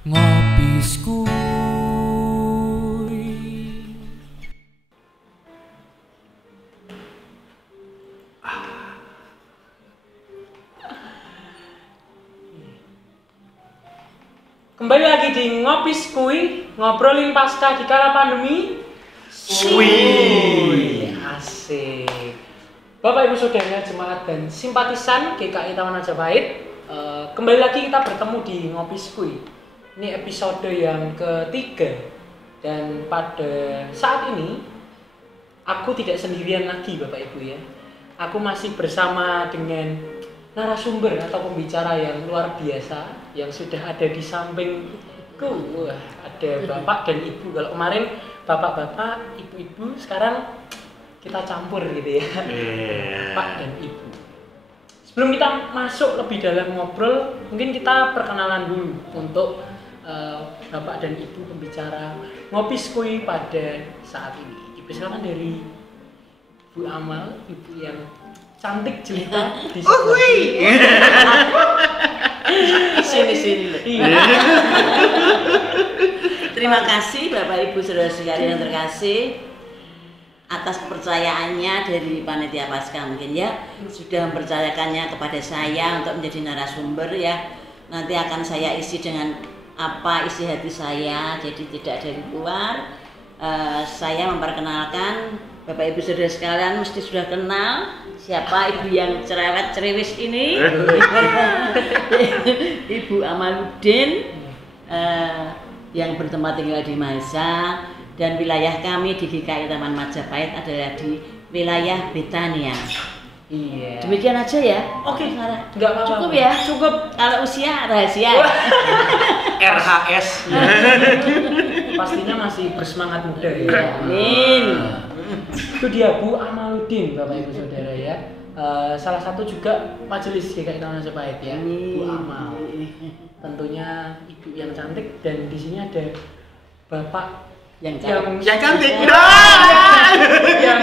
Ngopi skuy. Kembali lagi di Ngopi Skuy, ngobrolin pasca di kala pandemi. Skuy. Asik. Bapak Ibu Saudara jemaat dan simpatisan GKI Taman Majapahit, kembali lagi kita bertemu di Ngopi Skuy. Ini episode yang ketiga dan pada saat ini aku tidak sendirian lagi Bapak Ibu ya. Aku masih bersama dengan narasumber atau pembicara yang luar biasa yang sudah ada di sampingku. Wah, ada bapak dan ibu. Kalau kemarin bapak-bapak, ibu-ibu, sekarang kita campur gitu ya. Bapak dan ibu. Sebelum kita masuk lebih dalam ngobrol, mungkin kita perkenalan dulu untuk bapak dan ibu pembicara Ngopi Skuy pada saat ini. Dipersilakan dari Bu Amal, ibu yang cantik jelita di Sini. Iya. Terima kasih Bapak Ibu Saudara sekalian yang terkasih atas kepercayaannya dari panitia Pasca mungkin ya, sudah mempercayakannya kepada saya untuk menjadi narasumber ya. Nanti akan saya isi dengan apa isi hati saya, jadi tidak dari luar. Saya memperkenalkan Bapak Ibu Saudara sekalian mesti sudah kenal siapa ibu yang cerewet cerewis ini. Ibu Amaluddin yang bertempat tinggal di Mahesa, dan wilayah kami di GKI Taman Majapahit adalah di wilayah Betania. Iya. Demikian aja ya. Oke, Sarah. enggak apa-apa. Cukup ya. Cukup. Kalau usia rahasia. RHS. Pastinya masih bersemangat muda ya. Amin. Itu dia Bu Amaluddin Bapak Ibu Saudara ya. Salah satu juga majelis GKI Taman Majapahit ya. Bu Amal. Tentunya ibu yang cantik, dan di sini ada Bapak yang cantik. yang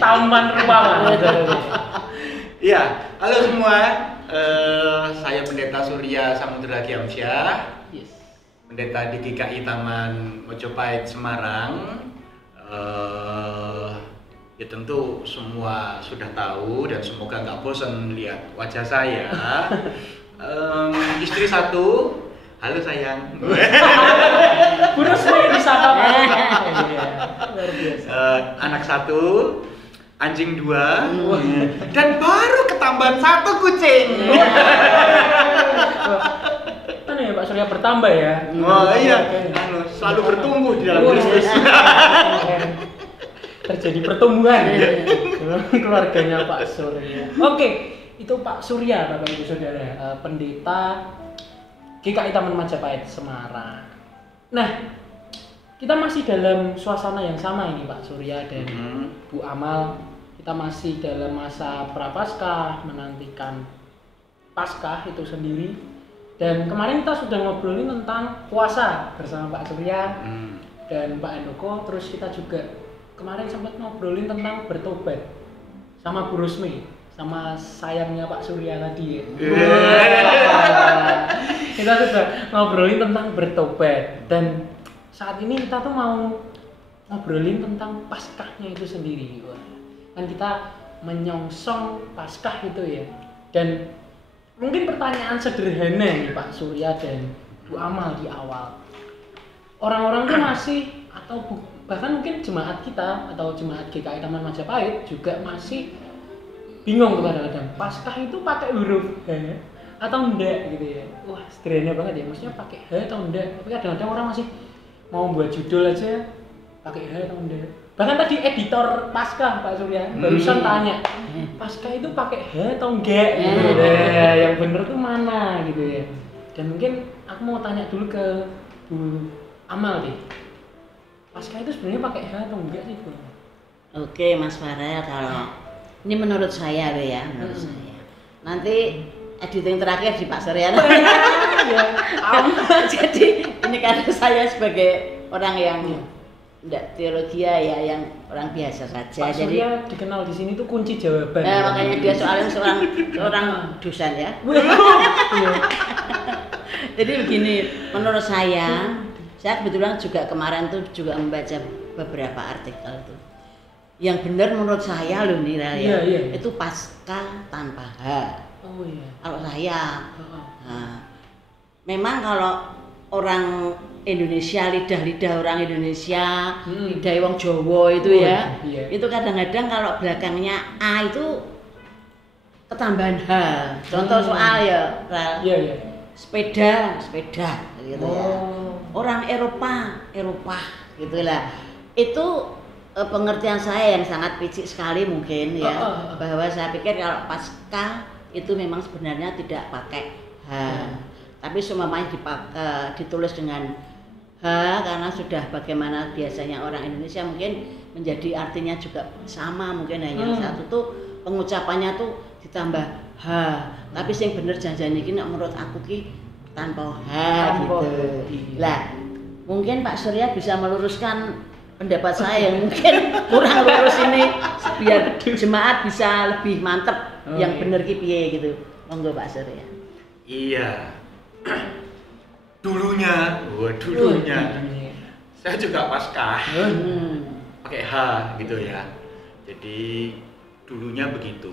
tampan rupawan. Iya, halo semua. Saya Pendeta Surya Samudra Giamsyah, Yes. pendeta di GKI Taman Majapahit Semarang. Ya tentu semua sudah tahu dan semoga nggak bosan lihat wajah saya. Istri satu, halo sayang. Kurus nih disapa Pak. Luar biasa. Anak satu, anjing dua, dan baru ketambahan satu kucing. Kan ya Pak Surya bertambah ya. Oh iya, selalu bertumbuh di dalam Kristus. Terjadi pertumbuhan keluarganya Pak Surya. Oke, itu Pak Surya Bapak Ibu Saudara, pendeta GKI Taman Majapahit Semarang. Nah, kita masih dalam suasana yang sama ini Pak Surya dan Bu Amal. Kita masih dalam masa prapaskah, menantikan Paskah itu sendiri. Dan kemarin kita sudah ngobrolin tentang puasa bersama Pak Surya dan Pak Andoko. Terus kita juga kemarin sempat ngobrolin tentang bertobat sama Bu Rusmi, sama sayangnya Pak Surya tadi ya. Kita sudah ngobrolin tentang bertobat, dan saat ini kita tuh mau ngobrolin tentang Paskahnya itu sendiri. Wah, kan kita menyongsong Paskah itu ya. Dan mungkin pertanyaan sederhana nih Pak Surya dan Bu Amal di awal. Orang-orang tuh masih atau bahkan mungkin jemaat kita atau jemaat GKI Taman Majapahit juga masih bingung kadang-kadang Paskah itu pakai huruf H atau enggak gitu ya. Wah, sederhana banget ya, maksudnya pakai H atau enggak. Tapi kadang-kadang orang masih mau buat judul aja pakai H atau enggak. Bahkan tadi editor Paskah Pak Surya barusan tanya, Paskah itu pakai H atau enggak gitu ya. Yang bener tuh mana gitu ya. Dan mungkin aku mau tanya dulu ke Bu Amal deh. Paskah itu sebenarnya pakai H atau enggak sih Bu? Oke Mas Farel, kalau ini menurut saya loh ya, menurut saya. Nanti editing terakhir di Pak Surya. Jadi ini karena saya sebagai orang yang tidak teologi ya, yang orang biasa saja. Pak Surya dikenal di sini tuh kunci jawaban. Nah, makanya dia seorang dosen ya. Jadi begini, menurut saya kebetulan juga kemarin tuh juga membaca beberapa artikel tuh. Yang benar menurut saya loh Nira ya, itu pasca tanpa H. Oh iya. Kalau saya, nah, memang kalau orang Indonesia, lidah orang Indonesia, lidah wong Jawa itu ya, itu kadang-kadang kalau belakangnya A itu ketambahan H. Contoh soal ya, sepeda gitu ya. Orang Eropa gitulah. Itu pengertian saya yang sangat picik sekali mungkin ya, bahwa saya pikir kalau pasca itu memang sebenarnya tidak pakai H, tapi semuanya ditulis dengan H karena sudah bagaimana biasanya orang Indonesia mungkin menjadi artinya juga sama, mungkin hanya satu tuh pengucapannya tuh ditambah H, tapi yang bener janjian ini menurut aku ki tanpa H gitu. Lah mungkin Pak Surya bisa meluruskan pendapat saya yang mungkin kurang lurus ini biar jemaat bisa lebih mantep yang bener ki piye gitu. Monggo Pak Surya. Iya. Dulunya saya juga Paskah pakai H gitu ya. Jadi dulunya begitu.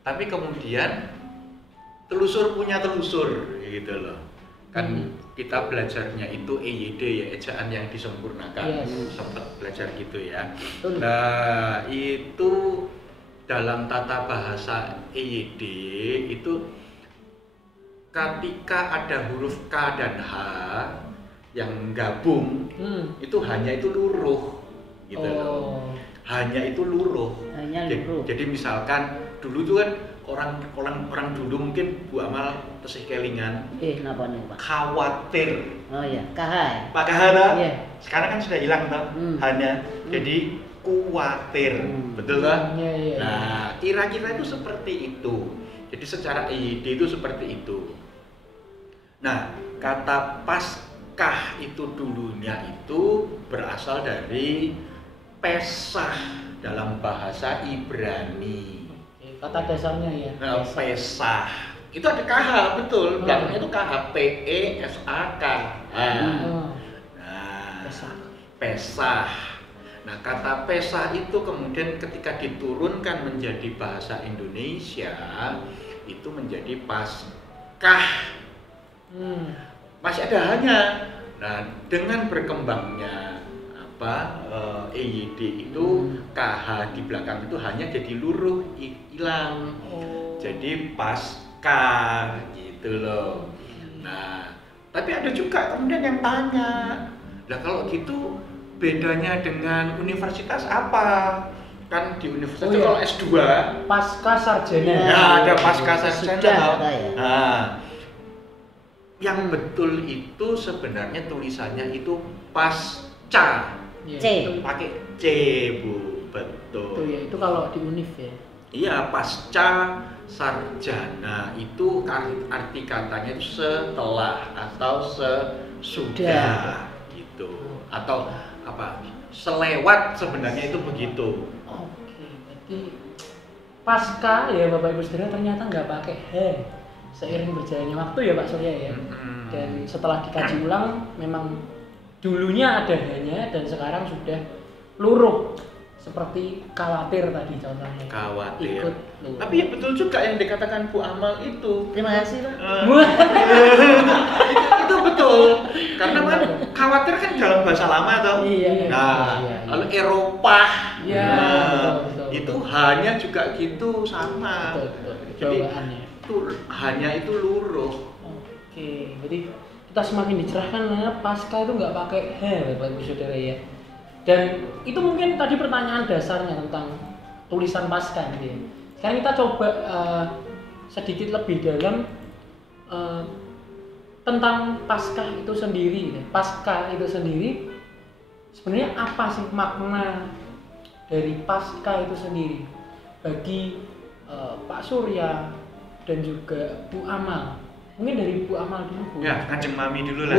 Tapi kemudian telusur punya telusur gitu loh. Kan kita belajarnya itu EYD ya, ejaan yang disempurnakan. Sempat belajar gitu ya. Nah, itu dalam tata bahasa EYD itu ketika ada huruf K dan H yang gabung, itu hanya itu luruh gitu loh. Hanya itu luruh. Jadi misalkan dulu tuh kan orang dulu mungkin Bu Amal tesih kelingan. Napa nih Pak? Khawatir. Oh iya, kahai. Pak Kahara. Sekarang kan sudah hilang toh. Hanya. Jadi kuatir. Betul kan? Nah, kira-kira itu seperti itu. Jadi secara EYD itu seperti itu. Nah, kata Paskah itu dulunya itu berasal dari Pesah dalam bahasa Ibrani. Kata dasarnya ya. Nah, Pesah. Itu ada KH, betul. Belakangnya itu KH, PESAK. Nah, Pesah. Nah, kata Pesah itu kemudian ketika diturunkan menjadi bahasa Indonesia itu menjadi Paskah. Masih ada hanya. Nah, dengan berkembangnya EYD itu KH di belakang itu hanya jadi luruh hilang. Jadi Paskah gitu loh. Nah, tapi ada juga kemudian yang tanya, lah kalau gitu bedanya dengan universitas apa? Kan di universitas itu kalau S2 pasca sarjana. Ya, ada pasca sarjana. Nah, yang betul itu sebenarnya tulisannya itu pasca. C. Pakai C, Bu. Betul. Itu ya, itu kalau di univ ya. Iya, pasca sarjana itu arti katanya itu setelah atau sesudah gitu. Atau apa? Selewat sebenarnya itu begitu. Oke, berarti pasca ya Bapak Ibu Saudara ternyata nggak pakai H. Seiring berjalannya waktu ya Pak Surya ya. Dan setelah dikaji ulang memang dulunya ada hanya dan sekarang sudah luruh seperti khawatir tadi contohnya. Khawatir. Tapi ya betul juga yang dikatakan Bu Amal itu. Terima kasih Pak. Itu betul. Karena kan khawatir kan dalam bahasa lama toh. Nah, lalu Eropa. Betul. Itu hanya juga gitu sama. Jadi itu hanya itu luruh. Oke, jadi kita semakin dicerahkan karena pasca itu nggak pakai H Bapak Ibu Saudara ya. Dan itu mungkin tadi pertanyaan dasarnya tentang tulisan pasca gitu ya. Sekarang kita coba sedikit lebih dalam tentang pasca itu sendiri. Pasca itu sendiri sebenarnya apa sih makna dari pasca itu sendiri bagi Pak Surya dan juga Bu Amal? Mungkin dari Bu Amal dulu Bu. Ya, Kanjeng Mami dulu lah.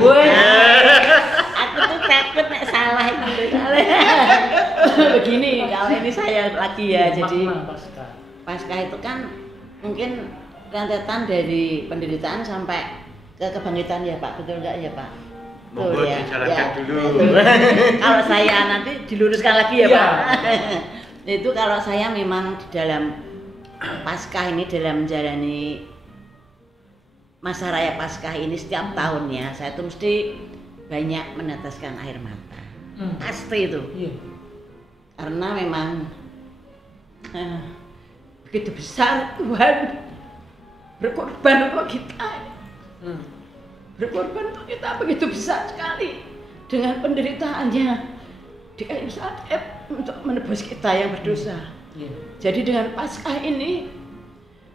Aku tuh takut nek salah itu. Begini, kalau ini saya lagi ya, jadi pasca. Pasca itu kan mungkin rentetan dari penderitaan sampai ke kebangkitan ya Pak, betul nggak ya Pak? Monggo dijalankan dulu. Kalau saya nanti diluruskan lagi ya Iya. Pak. Itu kalau saya memang di dalam Paskah ini, dalam menjalani masa raya Paskah ini setiap tahunnya, saya tuh mesti banyak meneteskan air mata. Pasti itu. Iya. Karena memang begitu besar Tuhan berkorban untuk kita. Berkorban untuk kita begitu besar sekali dengan penderitaannya di kayu salib untuk menebus kita yang berdosa. Iya. Jadi dengan Paskah ini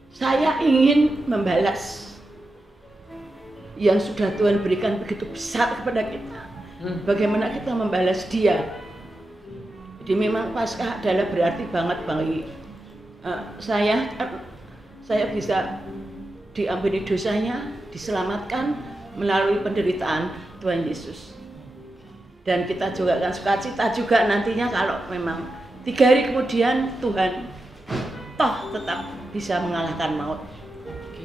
saya ingin membalas yang sudah Tuhan berikan begitu besar kepada kita. Bagaimana kita membalas Dia. Jadi memang Paskah adalah berarti banget bagi saya bisa diampuni dosanya, diselamatkan melalui penderitaan Tuhan Yesus. Dan kita juga akan sukacita juga nantinya kalau memang 3 hari kemudian Tuhan toh tetap bisa mengalahkan maut,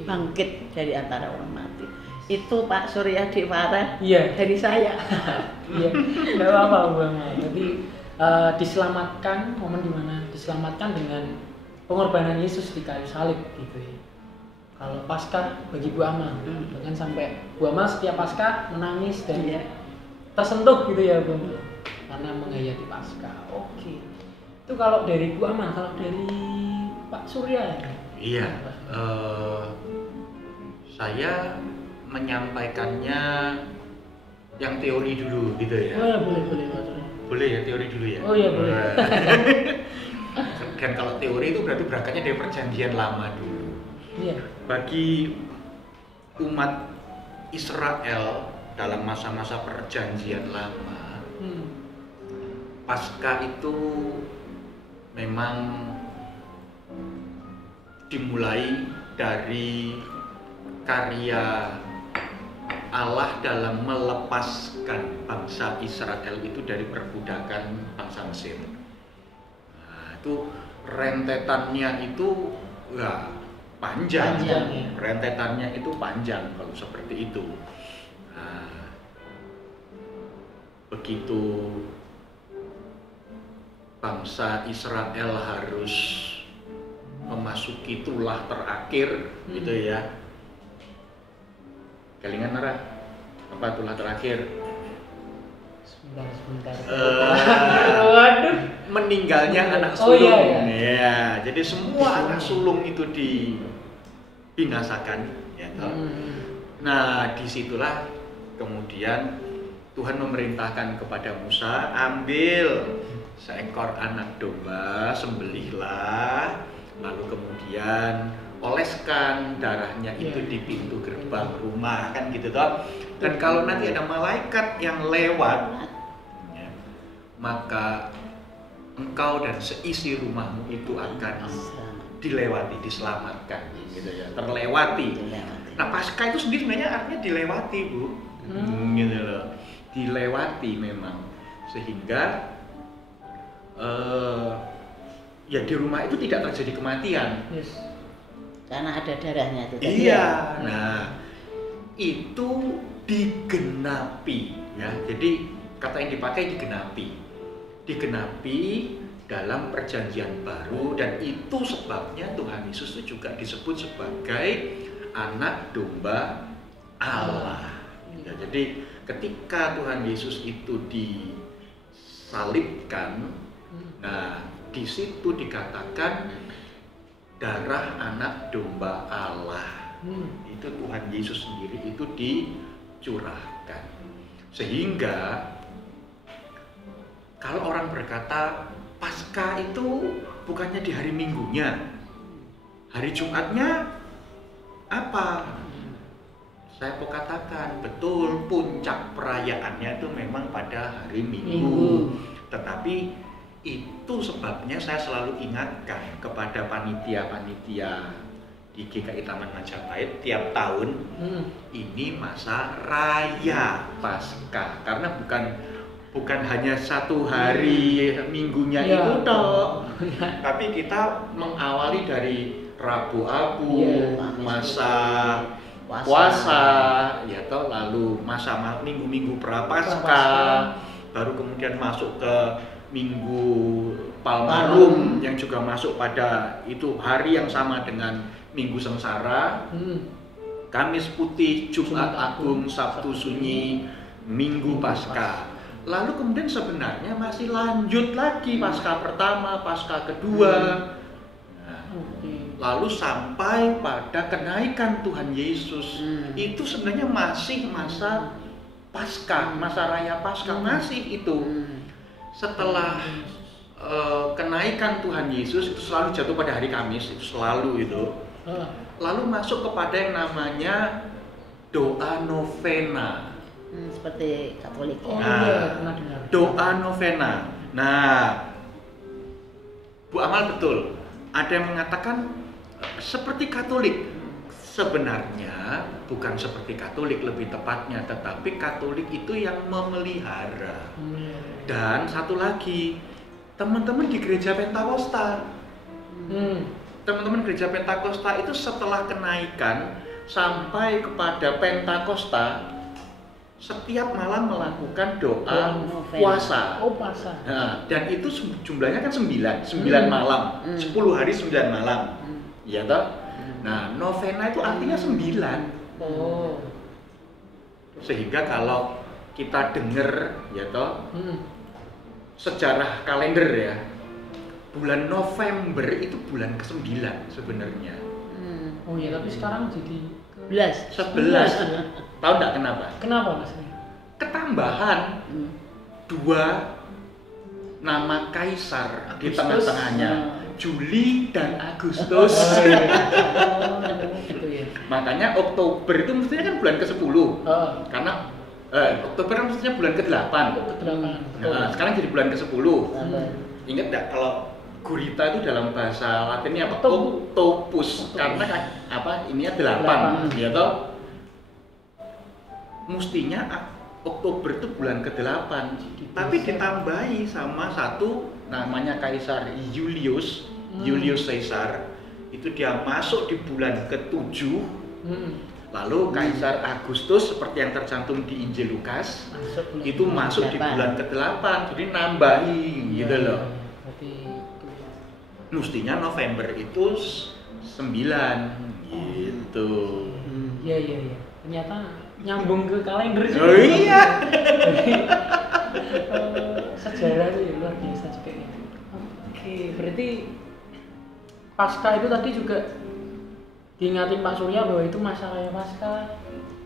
bangkit dari antara orang mati. Itu Pak Surya Dewara dari saya. Iya, nggak apa-apa Bu Ama. Jadi diselamatkan, momen dimana diselamatkan dengan pengorbanan Yesus di kayu salib gitu ya. Kalau Paskah bagi Bu Ama, bahkan sampai Bu Ama setiap Paskah menangis dan tersentuh gitu ya Bu Ama, karena menghayati Paskah. Oke. Itu kalau dari Bu Ama, kalau dari Pak Surya. Iya. Saya menyampaikannya yang teori dulu gitu ya. Boleh Pak Surya. Boleh ya teori dulu ya. Oh iya boleh. Dan kalau teori itu berarti berangkatnya dari perjanjian lama dulu. Iya. Bagi umat Israel dalam masa-masa perjanjian lama, Paskah itu memang dimulai dari karya Allah dalam melepaskan bangsa Israel itu dari perbudakan bangsa Mesir. Nah, itu rentetannya itu panjang. Ya. Rentetannya itu panjang kalau seperti itu. Nah, begitu bangsa Israel harus memasuki tulah terakhir gitu ya. Kelingan Nara, apa tulah terakhir? Sebentar. Meninggalnya anak sulung. Ya, jadi semua anak sulung itu dibinasakan. Ya, nah, disitulah kemudian Tuhan memerintahkan kepada Musa, ambil seekor anak domba, sembelihlah, lalu kemudian oleskan darahnya itu di pintu gerbang rumah, kan gitu toh. Dan kalau nanti ada malaikat yang lewat, ya, maka engkau dan seisi rumahmu itu akan dilewati, diselamatkan, gitu ya, terlewati. Nah, Paskah itu sendiri sebenarnya artinya dilewati, Bu, gitu loh, dilewati memang, sehingga ya di rumah itu tidak terjadi kematian. Karena ada darahnya itu. Iya. Nah, itu digenapi ya. Jadi kata yang dipakai digenapi dalam perjanjian baru, dan itu sebabnya Tuhan Yesus itu juga disebut sebagai anak domba Allah. Ya, jadi ketika Tuhan Yesus itu disalibkan, nah di situ dikatakan darah anak domba Allah. Itu Tuhan Yesus sendiri itu dicurahkan. Sehingga kalau orang berkata Paskah itu bukannya di hari Minggunya, hari Jumatnya apa? Saya mau katakan betul, puncak perayaannya itu memang pada hari Minggu. Tetapi itu sebabnya saya selalu ingatkan kepada panitia-panitia di GKI Taman Majapahit tiap tahun, ini masa raya Paskah, karena bukan hanya satu hari minggunya itu toh, tapi kita mengawali dari Rabu Abu, masa puasa, ya toh, lalu masa minggu-minggu prapaskah, baru kemudian masuk ke minggu Palmarum yang juga masuk pada itu hari yang sama dengan Minggu Sengsara, Kamis Putih, Jumat Agung, Sabtu Sunyi, Minggu Paskah. Lalu kemudian sebenarnya masih lanjut lagi Paskah pertama, Paskah kedua. Lalu sampai pada kenaikan Tuhan Yesus. Itu sebenarnya masih masa Paskah, masa raya Paskah masih itu. Setelah kenaikan Tuhan Yesus itu selalu jatuh pada hari Kamis, itu selalu itu. Lalu masuk kepada yang namanya doa novena. Seperti Katolik. Doa novena. Nah, Bu Amal betul. Ada yang mengatakan seperti Katolik. Sebenarnya bukan seperti Katolik lebih tepatnya, tetapi Katolik itu yang memelihara. Dan satu lagi, teman-teman di gereja Pentakosta. Teman-teman gereja Pentakosta itu setelah kenaikan sampai kepada Pentakosta, setiap malam melakukan doa puasa. Puasa. Nah, dan itu jumlahnya kan 9 malam, 10 hari 9 malam. Ya toh? Nah, novena itu artinya 9. Sehingga kalau kita dengar ya toh, sejarah kalender ya, bulan November itu bulan ke-9 sebenarnya. Oh iya, tapi sekarang jadi 11. Tahu enggak kenapa? Kenapa Mas? Ketambahan 2 nama kaisar di tengah-tengahnya, Juli dan Agustus. Gitu ya. Makanya Oktober itu mestinya kan bulan ke-10. Karena Oktober kan mestinya bulan ke-8. Nah, sekarang jadi bulan ke-10. Ingat enggak kalau gurita itu dalam bahasa Latinnya apa? Octopus. Karena apa? Ininya 8, ya toh? Mestinya Oktober itu bulan ke-8, tapi ditambahi sama satu namanya Kaisar Julius Caesar. Itu dia masuk di bulan ke-7. Lalu Kaisar Agustus seperti yang tercantum di Injil Lukas itu masuk di bulan ke-8. Jadi nambahi gitu loh. Mestinya November itu 9 gitu. Iya. Ternyata nyambung ke kalender juga. Oh iya. Sejarah itu luar biasa juga ya. Oke, berarti Paskah itu tadi juga diingatin Pak Surya bahwa itu masa raya Paskah.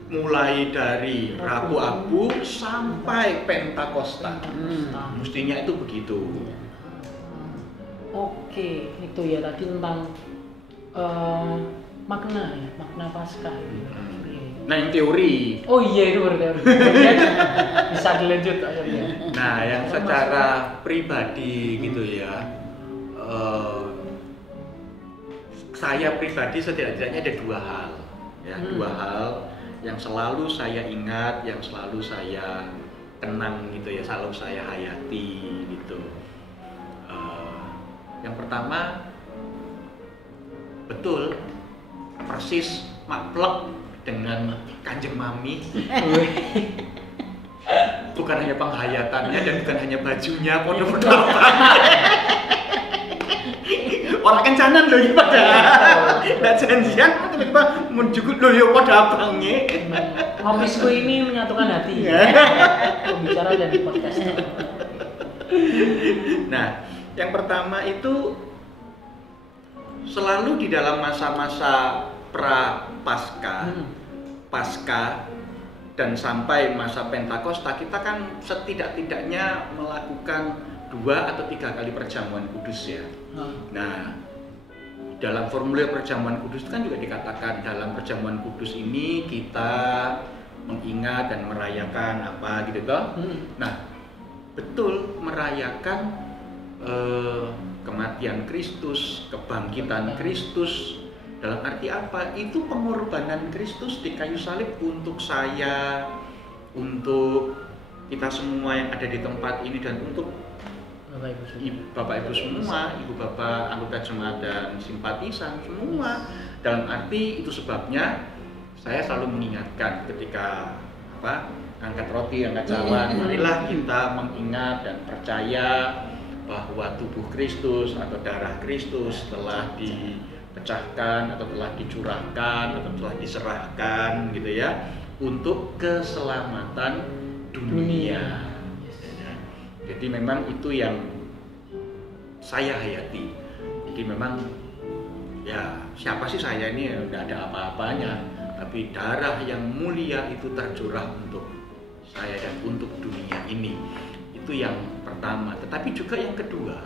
Mulai dari Rabu Abu sampai Pentakosta. Mestinya itu begitu. Oke, itu ya tadi tentang makna Paskah. Nah, yang teori. Oh iya, itu baru teori. Bisa dilanjut akhirnya. Nah, yang secara pribadi gitu ya, saya pribadi setidaknya ada 2 hal, ya, 2 hal yang selalu saya ingat, yang selalu saya kenang gitu ya, selalu saya hayati gitu. Yang pertama, betul, persis maklek dengan Kanjeng Mami. Bukan hanya penghayatannya dan bukan hanya bajunya, podo-podo apa. Orang kencanan loh ya pada. Nggak janjian, tiba-tiba menjugut loh ya podo abangnya. Ngopisku ini menyatukan hati. Pembicara dan podcast. Nah, yang pertama itu selalu di dalam masa-masa pra-Paskah, Paskah, dan sampai masa Pentakosta kita kan setidak-tidaknya melakukan 2 atau 3 kali perjamuan kudus ya. Nah, dalam formulir perjamuan kudus kan juga dikatakan dalam perjamuan kudus ini kita mengingat dan merayakan apa gitu toh. Nah, betul merayakan kematian Kristus, kebangkitan Kristus. Dalam arti apa? Itu pengorbanan Kristus di kayu salib untuk saya, untuk kita semua yang ada di tempat ini, dan untuk Bapak Ibu semua, Ibu Bapak, anggota jemaat dan simpatisan semua. Dalam arti itu sebabnya saya selalu mengingatkan ketika angkat roti, angkat cawan, marilah kita mengingat dan percaya bahwa tubuh Kristus atau darah Kristus telah dipecahkan atau telah dicurahkan atau telah diserahkan gitu ya untuk keselamatan dunia. Jadi memang itu yang saya hayati. Jadi memang ya siapa sih saya ini, tidak ada apa-apanya, tapi darah yang mulia itu tercurah untuk saya dan untuk dunia ini. Itu yang pertama. Tetapi juga yang kedua,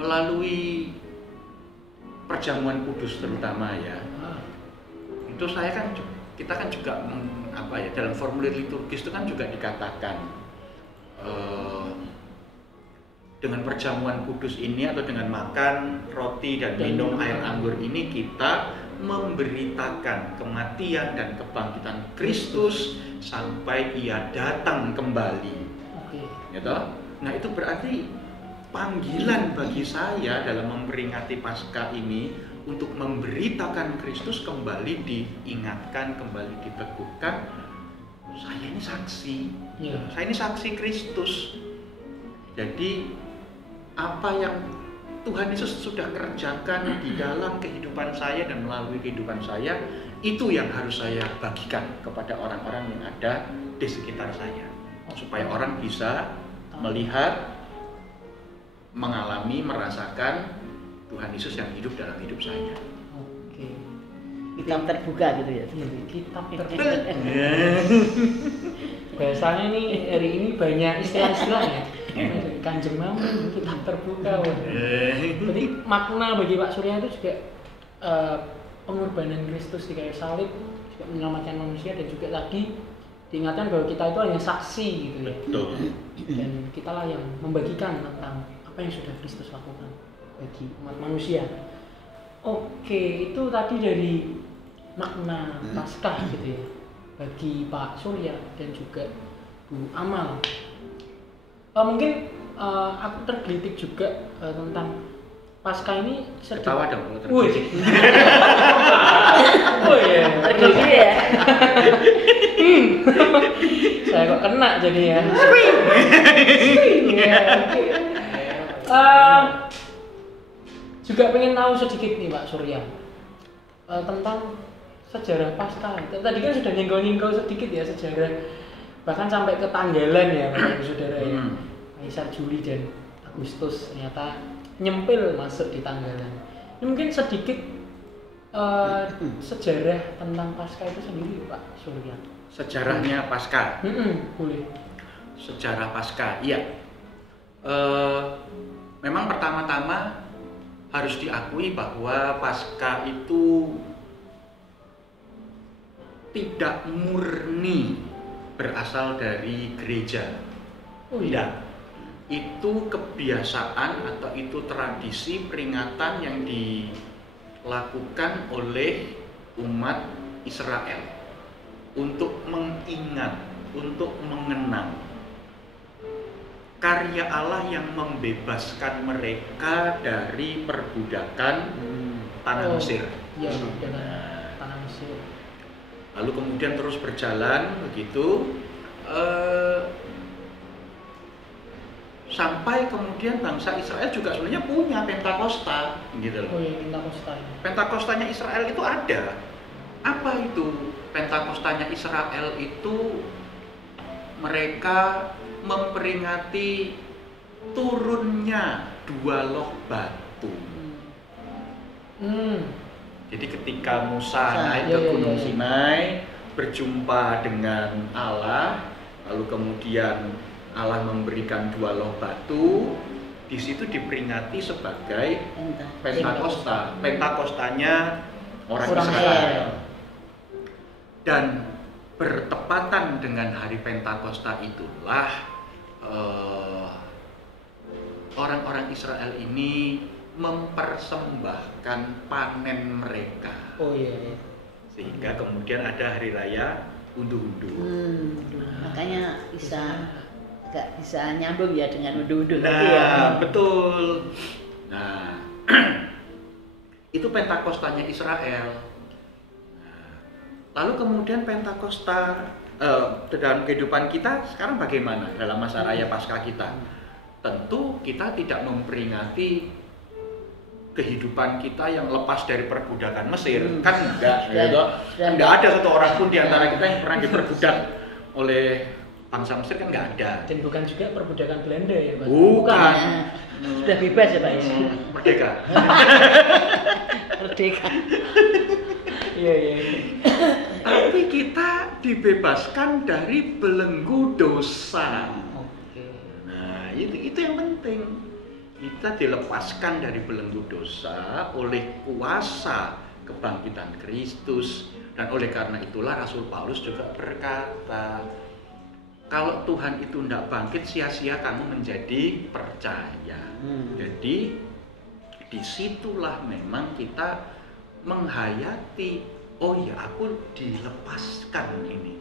melalui perjamuan kudus terutama ya, itu kita kan juga dalam formulir liturgis itu kan juga dikatakan dengan perjamuan kudus ini atau dengan makan roti dan minum air anggur ini kita memberitakan kematian dan kebangkitan Kristus sampai Ia datang kembali. Gitu? Nah itu berarti panggilan bagi saya dalam memperingati Paskah ini untuk memberitakan Kristus kembali diingatkan, kembali diteguhkan. Saya ini saksi, saya ini saksi Kristus. Jadi apa yang Tuhan Yesus sudah kerjakan di dalam kehidupan saya dan melalui kehidupan saya, itu yang harus saya bagikan kepada orang-orang yang ada di sekitar saya, supaya orang bisa melihat, mengalami, merasakan Tuhan Yesus yang hidup dalam hidup saya. Oke. Kitab terbuka gitu ya. Kitab terbuka. Bahasanya nih hari ini banyak istilah-istilah ya. Kanjeng Mamun, kitab terbuka. Jadi makna bagi Pak Surya itu juga pengorbanan Kristus di kayu salib juga menyelamatkan manusia, dan juga tadi diingatkan bahwa kita itu hanya saksi gitu ya. Betul. Dan kitalah yang membagikan tentang apa yang sudah Kristus lakukan bagi umat manusia. Oke, itu tadi dari makna Paskah gitu ya bagi Pak Surya dan juga Bu Amal. Mungkin aku tergelitik juga tentang Paskah ini ketawa dong kalau tergelitik. Oh iya, tergelitik ya. Saya kok kena jadi ya. Juga pengen tahu sedikit nih Pak Surya tentang sejarah Paskah. Tadi kan sudah nyenggol-nyenggol sedikit ya sejarah, bahkan sampai ke tanggalan ya Bapak Saudara ya. Kaisar Juli dan Agustus ternyata nyempil masuk di tanggalan. Ini mungkin sedikit sejarah tentang Paskah itu sendiri Pak Surya. Sejarahnya Paskah. Boleh. Sejarah Paskah, iya. Memang pertama-tama harus diakui bahwa Paskah itu tidak murni berasal dari gereja. Oh iya. Itu kebiasaan atau itu tradisi peringatan yang dilakukan oleh umat Israel untuk mengingat, untuk mengenang karya Allah yang membebaskan mereka dari perbudakan tanah Mesir. Iya, tanah Mesir. Lalu kemudian terus berjalan begitu sampai kemudian bangsa Israel juga sebenarnya punya Pentakosta gitu loh. Oh iya, Pentakosta. Pentakostanya Israel itu ada. Apa itu Pentakostanya Israel itu? Mereka memperingati turunnya 2 loh batu. Jadi ketika Musa naik ke Gunung Sinai berjumpa dengan Allah, lalu kemudian Allah memberikan 2 loh batu, di situ diperingati sebagai Pentakosta. Pentakostanya orang Israel. Dan bertepatan dengan hari Pentakosta itulah orang-orang Israel ini mempersembahkan panen mereka. Oh iya. Sehingga kemudian ada hari raya undu-undu. Makanya bisa nyambung ya dengan undu-undu. Nah, ya. betul. Nah, Itu Pentakostanya Israel. Nah, lalu kemudian Pentakosta dalam kehidupan kita sekarang bagaimana dalam masa raya Paskah kita? Tentu kita tidak memperingati kehidupan kita yang lepas dari perbudakan Mesir, kan enggak, gitu. Enggak ada satu orang pun di antara kita yang pernah diperbudak oleh bangsa Mesir, kan enggak ada. Dan bukan juga perbudakan Belanda ya Pak? Bukan. Sudah bebas ya Pak Is? Merdeka. Merdeka. Iya. Tapi kita dibebaskan dari belenggu dosa. Oke. Nah, itu yang penting. Kita dilepaskan dari belenggu dosa oleh kuasa kebangkitan Kristus, dan oleh karena itulah Rasul Paulus juga berkata, kalau Tuhan itu tidak bangkit, sia-sia kamu menjadi percaya. Jadi disitulah memang kita menghayati, oh ya aku dilepaskan ini.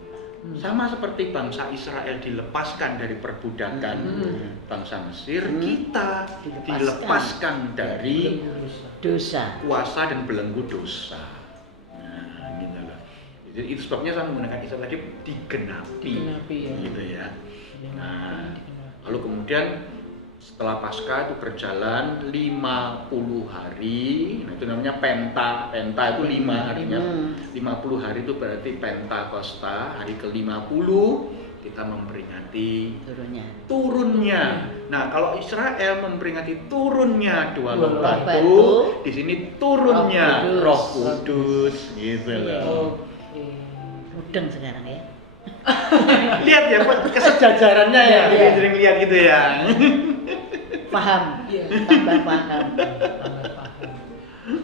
Sama seperti bangsa Israel dilepaskan dari perbudakan bangsa Mesir, kita dilepaskan dari dosa, kuasa dan belenggu dosa. Nah, gitu loh. Itu sebabnya saya menggunakan istilah tadi digenapi Ya. gitu ya. Nah, lalu kemudian setelah Paskah itu berjalan 50 hari, nah itu namanya Penta itu 5 artinya 50 hari itu berarti Pentakosta, hari ke-50 kita memperingati turunnya. Nah, kalau Israel memperingati turunnya dua loh batu, di sini turunnya Roh Kudus gitu loh. Mudeng sekarang ya. Lihat ya kesejajarannya ya, kita sering lihat gitu ya. Paham, tambah paham.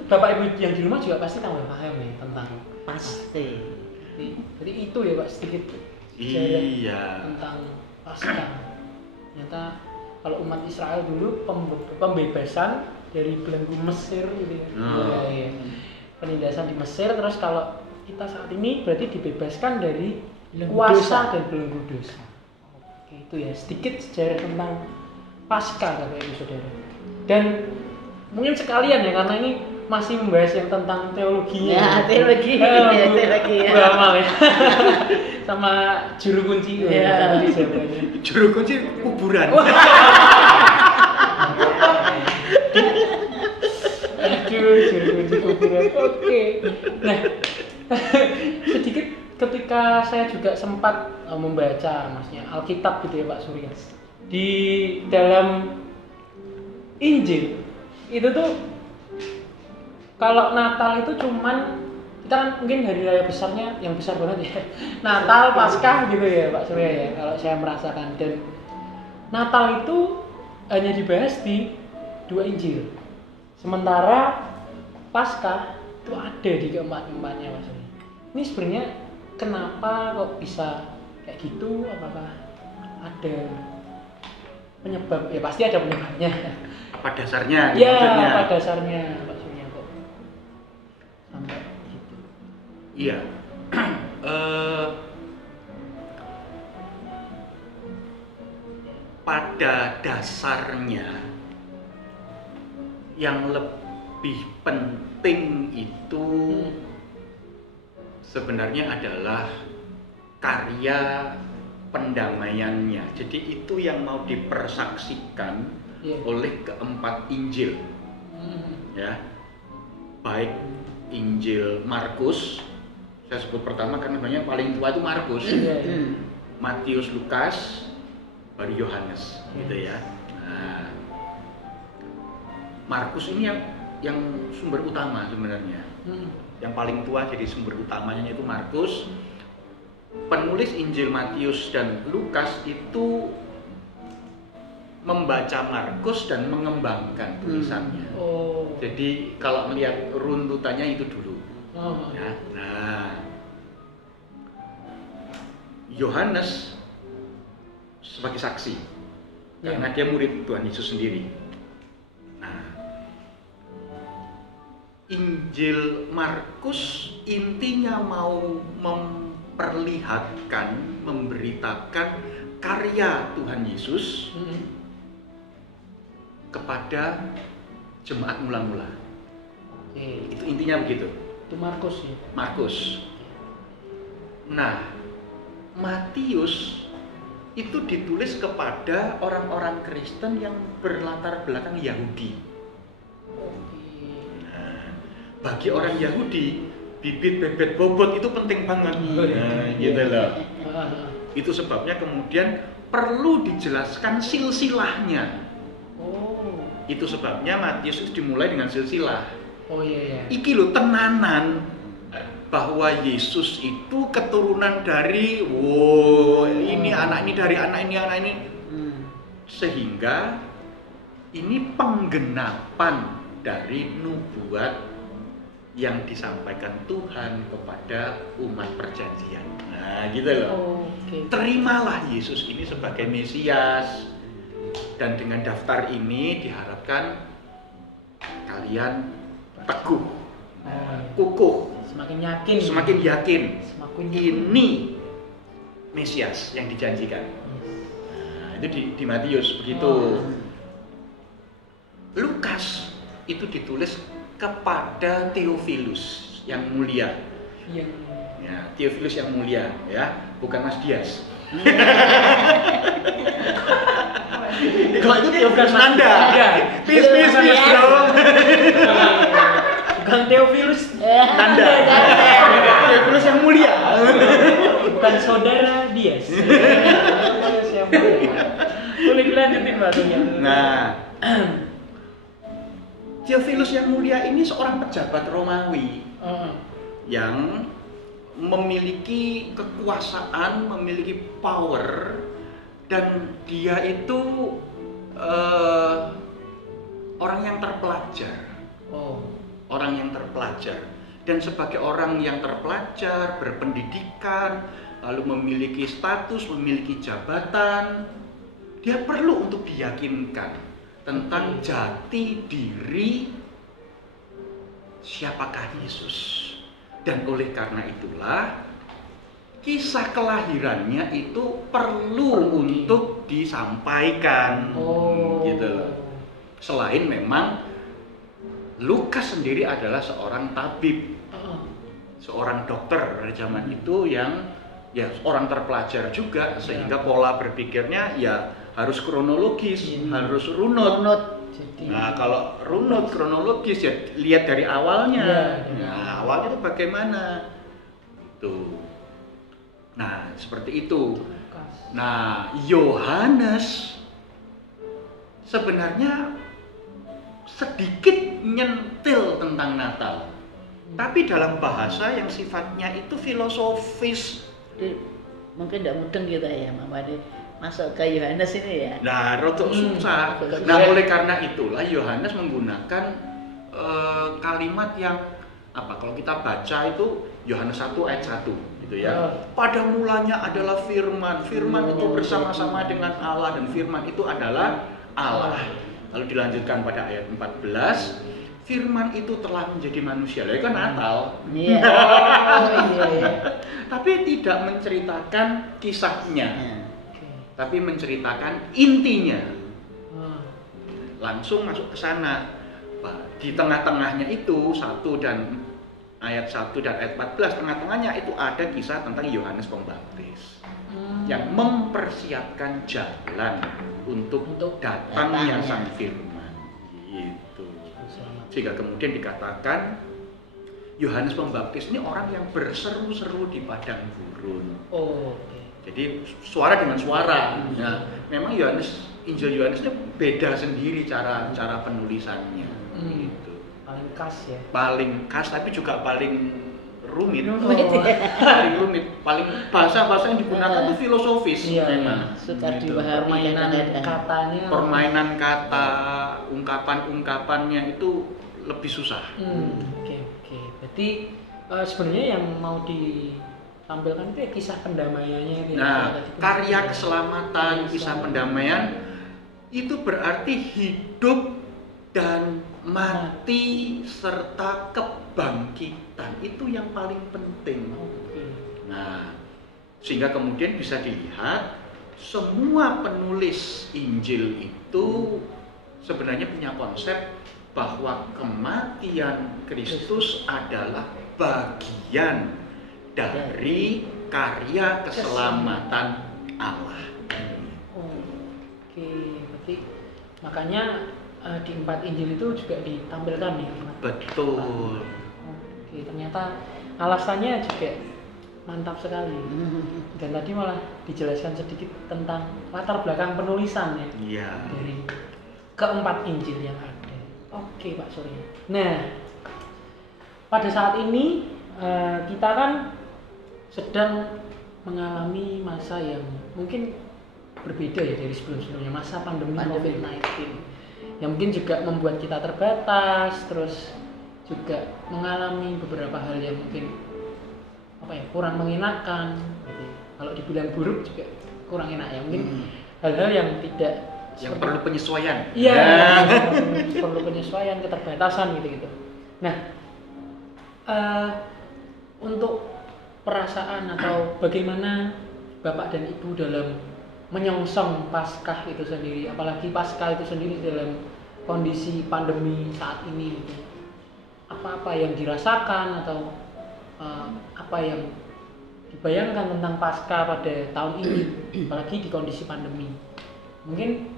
Bapak Ibu yang di rumah juga pasti tambah paham ya tentang pasti. Jadi itu ya Pak, sedikit tentang Paskah. Ternyata kalau umat Israel dulu pembebasan dari belenggu Mesir gitu ya. Ya. Penindasan di Mesir, terus kalau kita saat ini berarti dibebaskan dari kuasa dan belenggu dosa. Oke, itu ya sedikit sejarah tentang Paskah Bapak Ibu Saudara. Dan mungkin sekalian ya, karena ini masih membahas yang tentang teologinya. Ya, teologi ya. Amal ya. Sama juru kunci ya. Juru kunci kuburan. Aduh, juru kunci kuburan. Oke. Nah, sedikit ketika saya juga sempat membaca maksudnya Alkitab gitu ya Pak Surya. Di dalam Injil itu tuh kalau Natal itu cuman kita kan mungkin hari raya besarnya yang besar banget ya. Natal, Paskah gitu ya Pak Surya ya, kalau saya merasakan. Dan Natal itu hanya dibahas di 2 Injil. Sementara Paskah itu ada di keempat-empatnya Pak Surya. Ini sebenarnya kenapa kok bisa kayak gitu? Apakah ada penyebab? Ya pasti ada penyebabnya. Apa dasarnya? Ya, apa dasarnya Pak Surya kok sampai gitu? Iya. Pada dasarnya yang lebih penting itu sebenarnya adalah karya pendamaiannya. Jadi itu yang mau dipersaksikan oleh keempat Injil. Ya. Baik Injil Markus, saya sebut pertama karena banyak paling tua itu Markus. Matius, Lukas, baru Yohanes gitu ya. Nah, Markus ini yang sumber utama sebenarnya. Yang paling tua jadi sumber utamanya itu Markus. Penulis Injil Matius dan Lukas itu membaca Markus dan mengembangkan tulisannya. Jadi kalau melihat runtutannya itu dulu. Ya. Nah, Yohanes sebagai saksi karena dia murid Tuhan Yesus sendiri. Nah, Injil Markus intinya mau memperlihatkan, memberitakan karya Tuhan Yesus kepada jemaat mula-mula. Oke. Itu intinya begitu. Itu Markus ya. Markus. Nah, Matius itu ditulis kepada orang-orang Kristen yang berlatar belakang Yahudi. Oke. Nah, bagi orang Yahudi, bibit bebet bobot itu penting banget. Nah, gitu loh. Itu sebabnya kemudian perlu dijelaskan silsilahnya. Oh. Itu sebabnya Matius itu dimulai dengan silsilah. Oh iya. Iki lho tenanan bahwa Yesus itu keturunan dari ini anak ini dari anak ini sehingga ini penggenapan dari nubuat yang disampaikan Tuhan kepada umat perjanjian. Nah, gitu loh. Oke. Terimalah Yesus ini sebagai Mesias, dan dengan daftar ini diharapkan kalian teguh, kukuh, Semakin yakin. semakin yakin Semakin ini Mesias yang dijanjikan. Nah, itu di Matius begitu. Lukas itu ditulis kepada Theophilus yang mulia. Yang Ya, Theophilus yang mulia, ya, bukan Mas Dias. Kalau itu Theophilus Nanda. Peace, bro. bukan Theophilus Nanda. Theophilus yang mulia. bukan saudara Dias. Boleh dilanjutin Pak Tunya. Nah, Theophilus yang mulia ini seorang pejabat Romawi yang memiliki kekuasaan, memiliki power, dan dia itu orang yang terpelajar. Orang yang terpelajar. Dan sebagai orang yang terpelajar, berpendidikan, lalu memiliki status, memiliki jabatan, dia perlu untuk diyakinkan tentang jati diri siapakah Yesus. Dan oleh karena itulah kisah kelahirannya itu perlu untuk disampaikan. Gitu loh. Selain memang Lukas sendiri adalah seorang tabib, seorang dokter pada zaman itu yang ya orang terpelajar juga, sehingga pola berpikirnya ya harus kronologis, harus runut. Nah, kalau runut kronologis ya lihat dari awalnya. Nah, awalnya itu bagaimana? Tuh. Nah, seperti itu. Nah, Yohanes sebenarnya sedikit nyentil tentang Natal. Tapi dalam bahasa yang sifatnya itu filosofis. Mungkin tidak mudeng kita ya, Mama Ade. Masuk ke Yohanes ini ya. Nah, rotok susah. Nah, oleh karena itulah Yohanes menggunakan kalimat yang apa? Kalau kita baca itu Yohanes 1 ayat 1 gitu ya. Pada mulanya adalah firman. Firman itu bersama-sama dengan Allah dan firman itu adalah Allah. Lalu dilanjutkan pada ayat 14, firman itu telah menjadi manusia. Lah kan Natal. Iya. Tapi tidak menceritakan kisahnya. Tapi menceritakan intinya. Langsung masuk ke sana. Di tengah-tengahnya itu ayat 1 dan ayat 14, tengah-tengahnya itu ada kisah tentang Yohanes Pembaptis yang mempersiapkan jalan untuk datangnya sang firman. Gitu. Sehingga kemudian dikatakan Yohanes Pembaptis ini orang yang berseru-seru di padang gurun. Jadi suara dengan suara. Nah, memang Injil Yohanes ini beda sendiri cara penulisannya. Gitu. Paling khas ya. Paling khas tapi juga paling rumit. Paling rumit. Paling bahasa yang digunakan itu filosofis. Memang. Suka Gitu. dipahami katanya. Permainan kata, ungkapan-ungkapannya itu lebih susah. Oke. Berarti sebenarnya yang mau ditampilkan itu ya kisah pendamaiannya itu. Nah, karya keselamatan, kisah pendamaian itu berarti hidup dan mati serta kebangkitan. Itu yang paling penting. Nah, sehingga kemudian bisa dilihat semua penulis Injil itu sebenarnya punya konsep bahwa kematian Kristus adalah bagian dari karya keselamatan Allah. Oke, berarti makanya di 4 Injil itu juga ditampilkan nih. Betul. Oke, ternyata alasannya juga mantap sekali. Dan tadi malah dijelaskan sedikit tentang latar belakang penulisan ya. Iya. Dari keempat Injil yang ada. Oke, Pak Surya. Nah, pada saat ini kita kan sedang mengalami masa yang mungkin berbeda ya dari sebelum-sebelumnya, masa pandemi COVID-19 yang mungkin juga membuat kita terbatas, terus juga mengalami beberapa hal yang mungkin kurang mengenakan gitu. Kalau dibilang buruk juga kurang enak ya, mungkin hal-hal yang tidak yang perlu penyesuaian. Iya, perlu penyesuaian, keterbatasan gitu-gitu. Nah, untuk perasaan atau bagaimana Bapak dan Ibu dalam menyongsong Paskah itu sendiri, apalagi Paskah itu sendiri dalam kondisi pandemi saat ini, gitu. Apa-apa yang dirasakan atau apa yang dibayangkan tentang Paskah pada tahun ini, apalagi di kondisi pandemi. Mungkin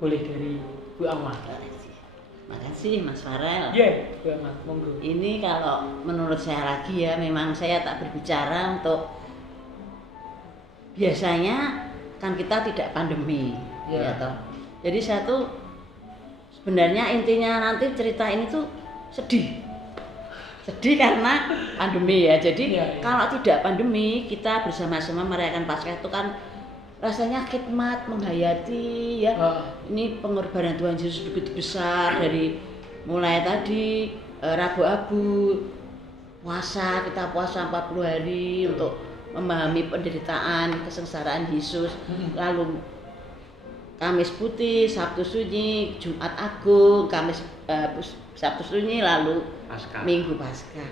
boleh dari Bu Ahmad. Makasih Mas Farel. Iya, Bu Ahmad, monggo. Ini kalau menurut saya lagi ya, memang saya tak berbicara untuk biasanya kan kita tidak pandemi, ya toh. Jadi saya tuh sebenarnya intinya nanti cerita ini tuh sedih karena pandemi ya. Jadi kalau tidak pandemi, kita bersama-sama merayakan Paskah itu kan rasanya khidmat, menghayati ya. Ini pengorbanan Tuhan Yesus begitu besar, dari mulai tadi Rabu Abu, puasa, kita puasa 40 hari untuk memahami penderitaan, kesengsaraan Yesus. Lalu Kamis Putih, Sabtu Sunyi, Jumat Agung, Kamis Sabtu Sunyi, lalu Paskah. Minggu Paskah.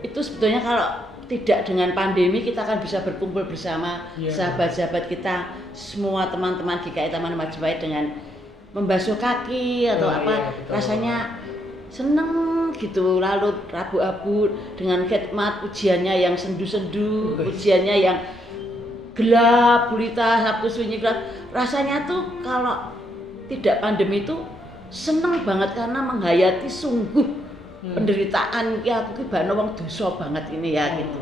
Itu sebetulnya kalau tidak dengan pandemi kita akan bisa berkumpul bersama sahabat-sahabat kita, semua teman-teman GKI Taman Majapahit dengan membasuh kaki atau rasanya seneng gitu. Lalu Rabu Abu dengan khidmat, ujiannya yang sendu-sendu, ujiannya yang gelap gulita, Sabtu Sunyi gelap. Rasanya tuh kalau tidak pandemi itu seneng banget karena menghayati sungguh penderitaan ya, aku bano wong dosa banget ini ya gitu.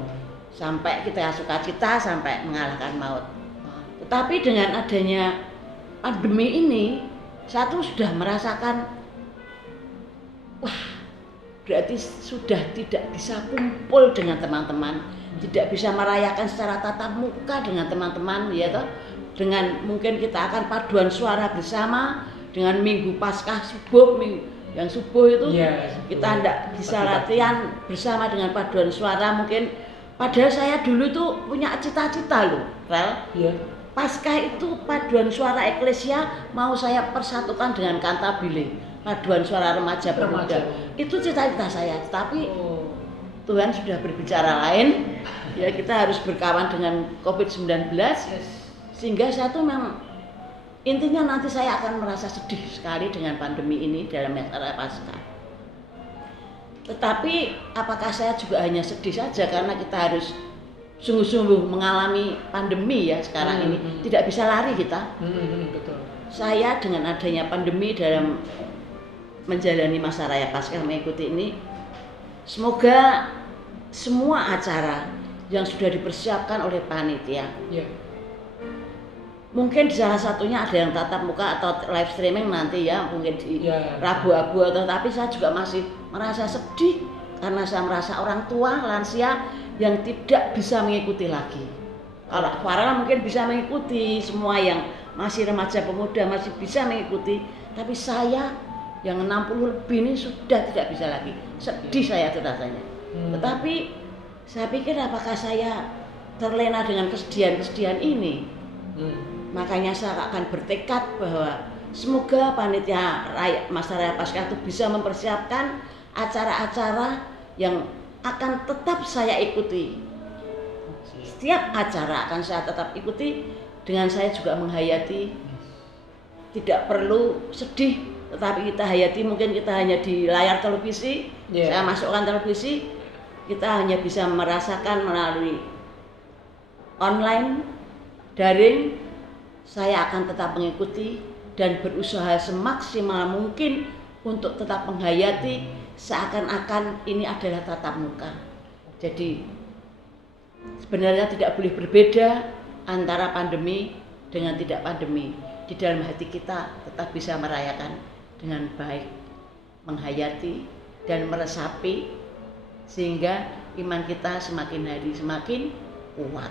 Sampai kita sukacita sampai mengalahkan maut. Tetapi dengan adanya pandemi ini, saya tuh sudah merasakan wah, berarti sudah tidak bisa kumpul dengan teman-teman, tidak bisa merayakan secara tatap muka dengan teman-teman ya toh. Dengan mungkin kita akan paduan suara bersama dengan Minggu Paskah subuh, yang subuh itu kita tidak bisa latihan bersama dengan paduan suara mungkin. Padahal saya dulu tuh punya cita-cita loh, Rel. Paskah itu paduan suara eklesia mau saya persatukan dengan Cantabile, paduan suara remaja pemuda. Itu cita-cita saya, tapi Tuhan sudah berbicara lain. Ya kita harus berkawan dengan COVID-19 sehingga saya tuh memang intinya nanti saya akan merasa sedih sekali dengan pandemi ini dalam acara Paskah. Tetapi apakah saya juga hanya sedih saja karena kita harus sungguh-sungguh mengalami pandemi ya sekarang ini, tidak bisa lari kita. Betul. Saya dengan adanya pandemi dalam menjalani masa raya Paskah mengikuti ini, semoga semua acara yang sudah dipersiapkan oleh panitia, mungkin di salah satunya ada yang tatap muka atau live streaming nanti ya, mungkin di Rabu Abu atau, tapi saya juga masih merasa sedih karena saya merasa orang tua lansia yang tidak bisa mengikuti lagi. Kalau Farel mungkin bisa mengikuti, semua yang masih remaja pemuda masih bisa mengikuti, tapi saya yang 60 lebih ini sudah tidak bisa lagi. Sedih saya tuh rasanya. Tetapi saya pikir apakah saya terlena dengan kesedihan-kesedihan ini? Makanya saya akan bertekad bahwa semoga panitia masa raya Paskah itu bisa mempersiapkan acara-acara yang akan tetap saya ikuti. Setiap acara akan saya tetap ikuti dengan saya juga menghayati, tidak perlu sedih tetapi kita hayati mungkin kita hanya di layar televisi. Yeah. Saya masukkan televisi, kita hanya bisa merasakan melalui online, daring. Saya akan tetap mengikuti dan berusaha semaksimal mungkin untuk tetap menghayati seakan-akan ini adalah tatap muka. Jadi sebenarnya tidak boleh berbeda antara pandemi dengan tidak pandemi. Di dalam hati kita tetap bisa merayakan dengan baik, menghayati dan meresapi sehingga iman kita semakin hari semakin kuat.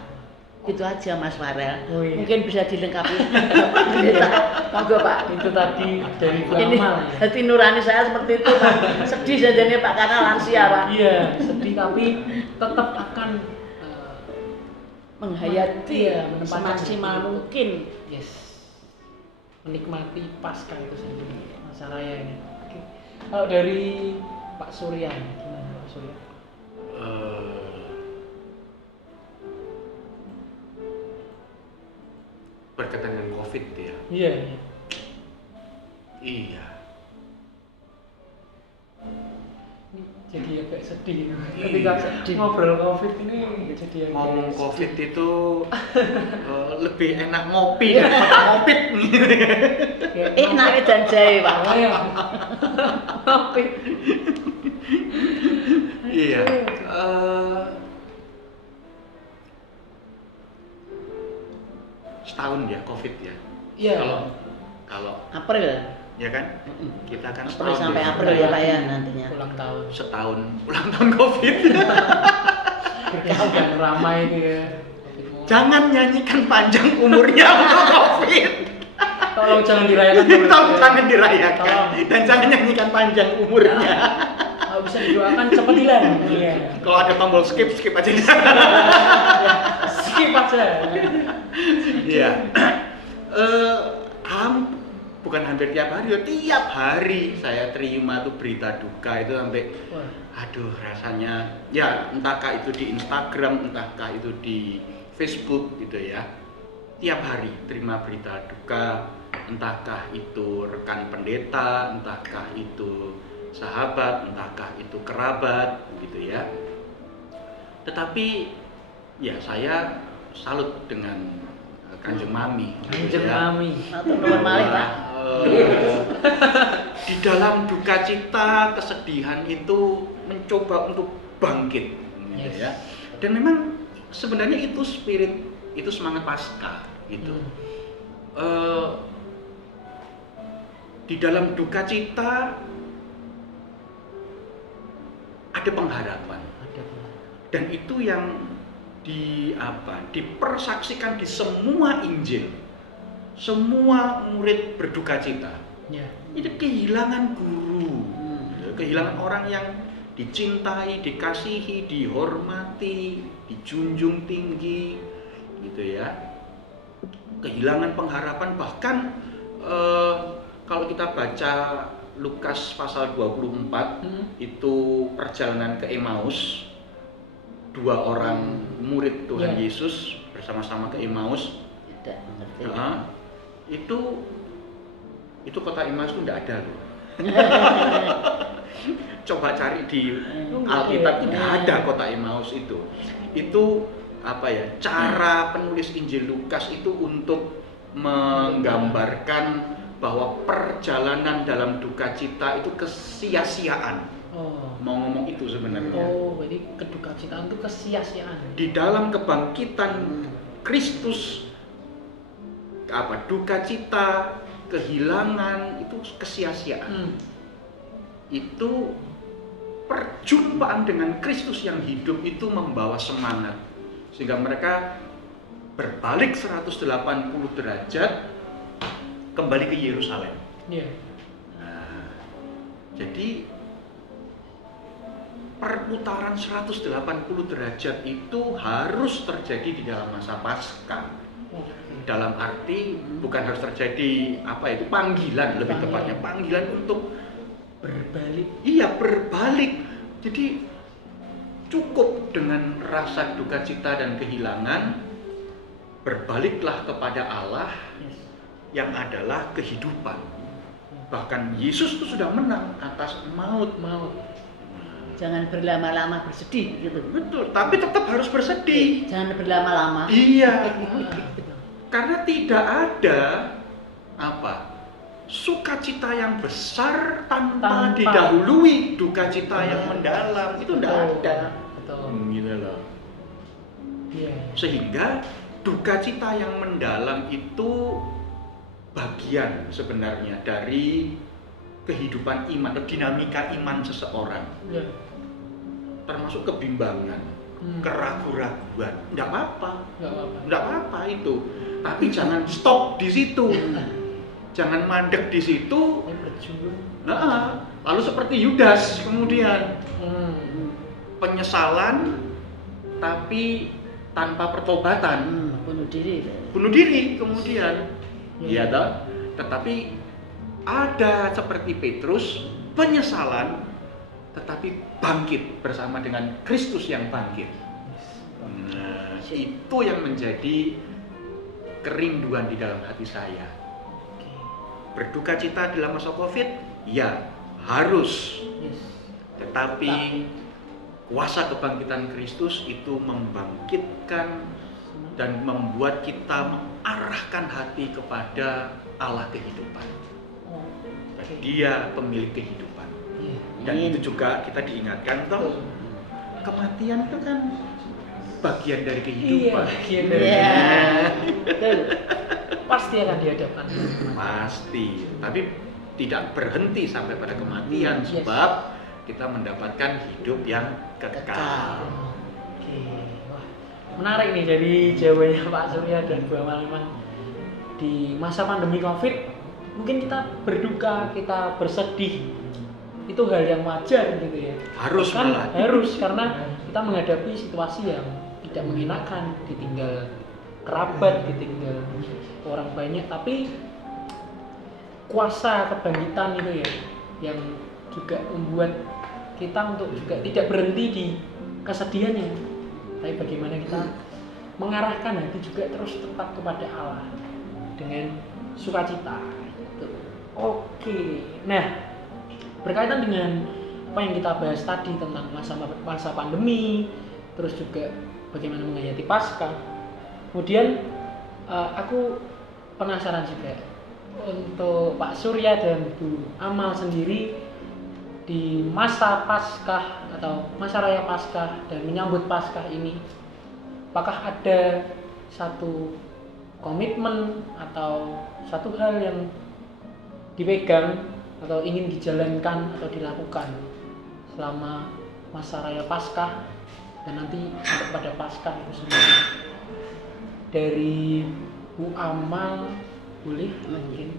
Itu aja Mas Farel. Oh, iya. Mungkin bisa dilengkapi Pak Pendeta. Monggo Pak. Itu tadi dari Ini lama. hati nurani saya seperti itu Pak. Sedih saja nih Pak karena lansia Pak. Iya, sedih tapi tetap akan Menghayati iya, menempatkan semaksimal diri. mungkin. Yes, menikmati Paskah itu sendiri, masa raya ini. Oke. Kalau dari Pak Surya, gimana Pak Surya? Berkaitan dengan COVID ya. Iya. Iya. Ini jadi agak sedih Iya. ketika ngobrol COVID ini jadi agak Ngomong sedih. COVID itu lebih enak ngopi daripada COVID. Kayak Naik dan jahe Pak. Oh, ya. COVID. Iya. Setahun ya COVID ya. Iya. Kalau April. ya kan kita kan April setahun sampai ya. April ya Pak ya nantinya. Ulang tahun. Setahun ulang tahun COVID. Berkah dan ramai itu ya. Jangan nyanyikan panjang umurnya untuk COVID. Tolong jangan dirayakan dulu. Tolong jangan dirayakan Tolong. dan jangan nyanyikan panjang umurnya. Kalau bisa didoakan cepat hilang. Iya. Kalau ada tombol skip aja. Skip aja. Iya. Bukan hampir tiap hari, ya tiap hari saya terima tuh berita duka itu sampai Wah. aduh rasanya ya entahkah itu di Instagram, entahkah itu di Facebook gitu ya. Tiap hari terima berita duka, entahkah itu rekan pendeta, entahkah itu sahabat, entahkah itu kerabat gitu ya. Tetapi ya saya salut dengan Kanjeng Mami gitu Kanjeng ya. Mami. Atau nomor malih Pak. Di dalam duka cita, kesedihan itu mencoba untuk bangkit gitu Yes. ya. Dan memang sebenarnya itu spirit, itu semangat Paskah gitu. Di dalam duka cita ada pengharapan. Ada. Dan itu yang dipersaksikan di semua Injil. Semua murid berduka cita. Ya. Itu kehilangan guru, kehilangan orang yang dicintai, dikasihi, dihormati, dijunjung tinggi, gitu ya. Kehilangan pengharapan, bahkan kalau kita baca Lukas pasal 24 itu perjalanan ke Emmaus, dua orang murid Tuhan Ya. Yesus bersama-sama ke Emmaus. Tidak mengerti. Itu kota Emmaus itu tidak ada loh. Coba cari di Alkitab, tidak ada kota Emmaus itu. Itu apa ya? Cara penulis Injil Lukas itu untuk menggambarkan bahwa perjalanan dalam duka cita itu kesia-siaan. Oh. Mau ngomong itu sebenarnya. Oh, jadi kedukacitaan itu kesia-siaan. Di dalam kebangkitan Kristus, duka cita, kehilangan itu kesia-siaan. Itu perjumpaan dengan Kristus yang hidup itu membawa semangat sehingga mereka berbalik 180 derajat kembali ke Yerusalem. Iya. Nah, jadi perputaran 180 derajat itu harus terjadi di dalam masa Paskah. Dalam arti bukan harus terjadi panggilan, lebih tepatnya panggilan untuk Berbalik. iya berbalik. Jadi cukup dengan rasa duka cita dan kehilangan, berbaliklah kepada Allah Yes. yang adalah kehidupan. Bahkan Yesus itu sudah menang atas maut. Jangan berlama-lama bersedih gitu. Betul, tapi tetap harus bersedih. Jangan berlama-lama. Iya. Karena tidak ada sukacita yang besar tanpa didahului dukacita yang mendalam. Itu tidak ada. Betul. Gitu loh. Iya. Sehingga dukacita yang mendalam itu bagian sebenarnya dari kehidupan iman, dinamika iman seseorang. Iya. Termasuk kebimbangan, keraguan-raguan. Enggak apa-apa. Enggak apa-apa itu. Tapi jangan stop di situ. Jangan mandek di situ. Lalu seperti Yudas kemudian penyesalan tapi tanpa pertobatan, bunuh diri kemudian. Iya toh. Tetapi ada seperti Petrus penyesalan tetapi bangkit bersama dengan Kristus yang bangkit. Nah, itu yang menjadi kerinduan di dalam hati saya. Berduka cita dalam masa Covid, ya harus. Tetapi kuasa kebangkitan Kristus itu membangkitkan dan membuat kita mengarahkan hati kepada Allah kehidupan. Dia pemilik kehidupan. Dan itu juga kita diingatkan toh, kematian itu kan bagian dari kehidupan. Bagian dari pasti akan dihadapkan. Pasti. Tapi tidak berhenti sampai pada kematian, sebab kita mendapatkan hidup yang kekal. Wah, menarik nih jadi jawabannya Pak Surya dan Bu Amal. Memang di masa pandemi Covid mungkin kita berduka, kita bersedih, itu hal yang wajar gitu ya. Harus karena kita menghadapi situasi yang tidak mengenakan, ditinggal kerabat, ditinggal orang banyak, tapi kuasa kebangkitan itu ya yang juga membuat kita untuk juga tidak berhenti di kesedihannya, tapi bagaimana kita mengarahkan hati juga terus tetap kepada Allah dengan sukacita. Oke, nah berkaitan dengan apa yang kita bahas tadi tentang masa pandemi, terus juga bagaimana menghayati Paskah. Kemudian aku penasaran juga untuk Pak Surya dan Bu Amal sendiri di masa Paskah atau masa raya Paskah dan menyambut Paskah ini, apakah ada satu komitmen atau satu hal yang dipegang atau ingin dijalankan atau dilakukan selama masa raya Paskah dan nanti sampai pada Paskah itu sendiri? Dari Bu Amal boleh mungkin?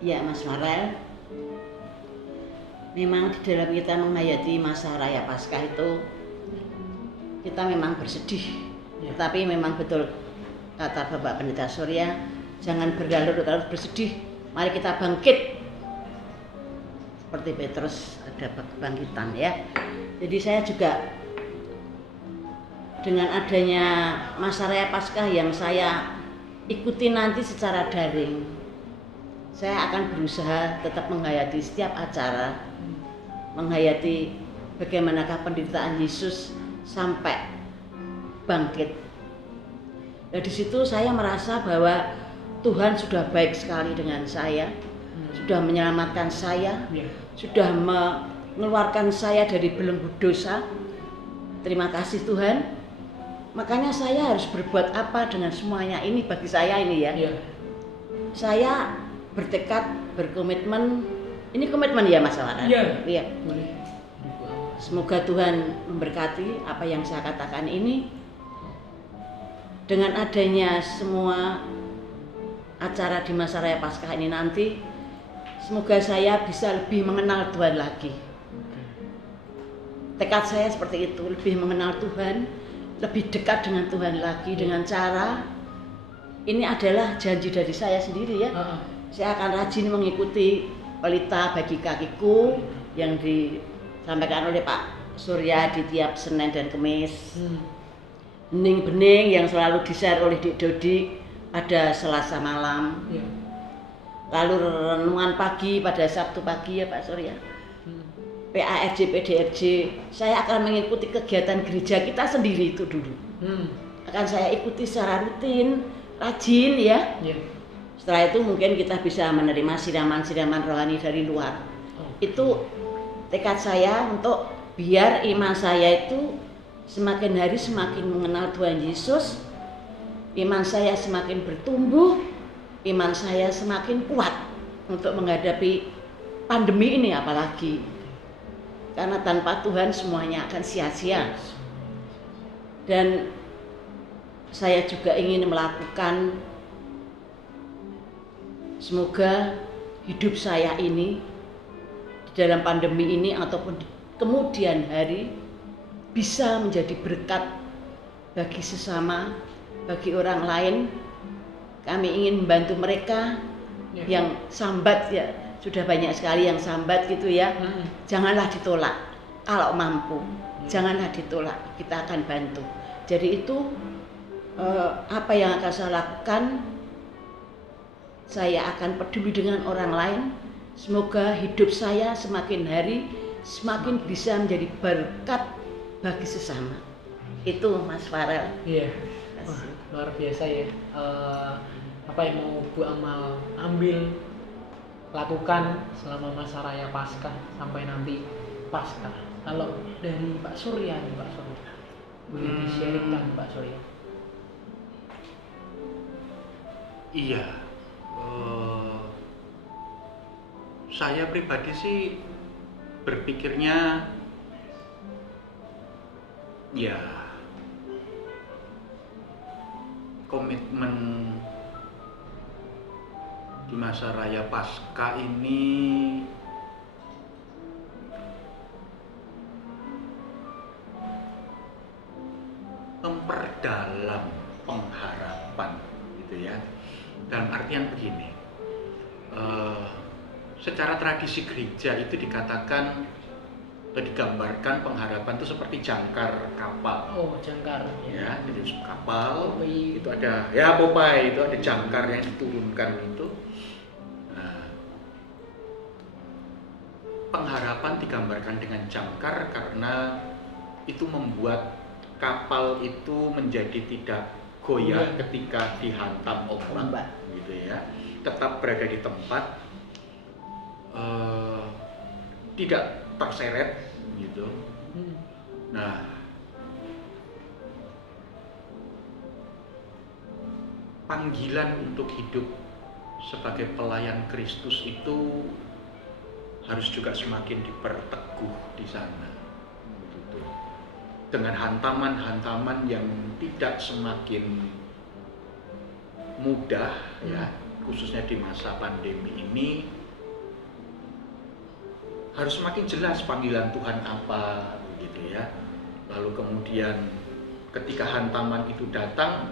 Ya Mas Marel, memang di dalam kita menghayati masa raya Paskah itu kita memang bersedih, tetapi memang betul kata Bapak Pendeta Surya, jangan berlarut-larut bersedih, mari kita bangkit seperti Petrus, ada kebangkitan ya. Jadi saya juga dengan adanya masa raya Paskah yang saya ikuti nanti secara daring, saya akan berusaha tetap menghayati setiap acara, menghayati bagaimanakah penderitaan Yesus sampai bangkit. Nah, di situ saya merasa bahwa Tuhan sudah baik sekali dengan saya, sudah menyelamatkan saya, sudah mengeluarkan saya dari belenggu dosa. Terima kasih Tuhan. Makanya saya harus berbuat apa dengan semuanya ini bagi saya ini ya. Saya bertekad, berkomitmen. Ini komitmen ya Mas Awan? Iya. Semoga Tuhan memberkati apa yang saya katakan ini. Dengan adanya semua acara di masa raya Paskah ini nanti, semoga saya bisa lebih mengenal Tuhan lagi. Tekad saya seperti itu, lebih mengenal Tuhan, lebih dekat dengan Tuhan lagi dengan cara ini adalah janji dari saya sendiri ya. Saya akan rajin mengikuti pelita bagi kakiku yang disampaikan oleh Pak Surya di tiap Senin dan Kamis. Bening-bening yang selalu di-share oleh Dik Dodi pada Selasa malam. lalu renungan pagi pada Sabtu pagi ya Pak Surya. PARJ, PDRJ, saya akan mengikuti kegiatan gereja kita sendiri itu dulu. Akan saya ikuti secara rutin, rajin ya. Setelah itu mungkin kita bisa menerima siraman-siraman rohani dari luar. Itu tekad saya untuk biar iman saya itu semakin hari semakin mengenal Tuhan Yesus, iman saya semakin bertumbuh, iman saya semakin kuat untuk menghadapi pandemi ini apalagi. Karena tanpa Tuhan semuanya akan sia-sia. Dan saya juga ingin melakukan, semoga hidup saya ini di dalam pandemi ini ataupun di kemudian hari bisa menjadi berkat bagi sesama, bagi orang lain. Kami ingin membantu mereka yang sambat ya. Sudah banyak sekali yang sambat gitu ya. Janganlah ditolak. Kalau mampu, janganlah ditolak. Kita akan bantu. Jadi itu apa yang akan saya lakukan? Saya akan peduli dengan orang lain. Semoga hidup saya semakin hari semakin bisa menjadi berkat bagi sesama. Itu Mas Farel. Iya. Luar biasa ya. Apa yang mau Bu Amal ambil, lakukan selama masa raya Paskah sampai nanti Paskah. Kalau dari Pak Surya nih, Pak Surya, boleh di-sharingkan Pak Surya? Iya, saya pribadi sih berpikirnya ya komitmen di masa raya Paskah ini memperdalam pengharapan gitu ya. Dalam artian begini, secara tradisi gereja itu dikatakan atau digambarkan pengharapan itu seperti jangkar kapal. Oh, jangkar. Ya, jadi kapal Popeye. itu ada, ya Popeye itu ada jangkar yang diturunkan itu. Nah, pengharapan digambarkan dengan jangkar karena itu membuat kapal itu menjadi tidak goyah ketika dihantam ombak, gitu ya. Tetap berada di tempat, tidak terseret gitu. Nah, panggilan untuk hidup sebagai pelayan Kristus itu harus juga semakin diperteguh di sana, begitu. Dengan hantaman-hantaman yang tidak semakin mudah ya, khususnya di masa pandemi ini. Harus semakin jelas panggilan Tuhan apa, begitu ya. Lalu kemudian ketika hantaman itu datang,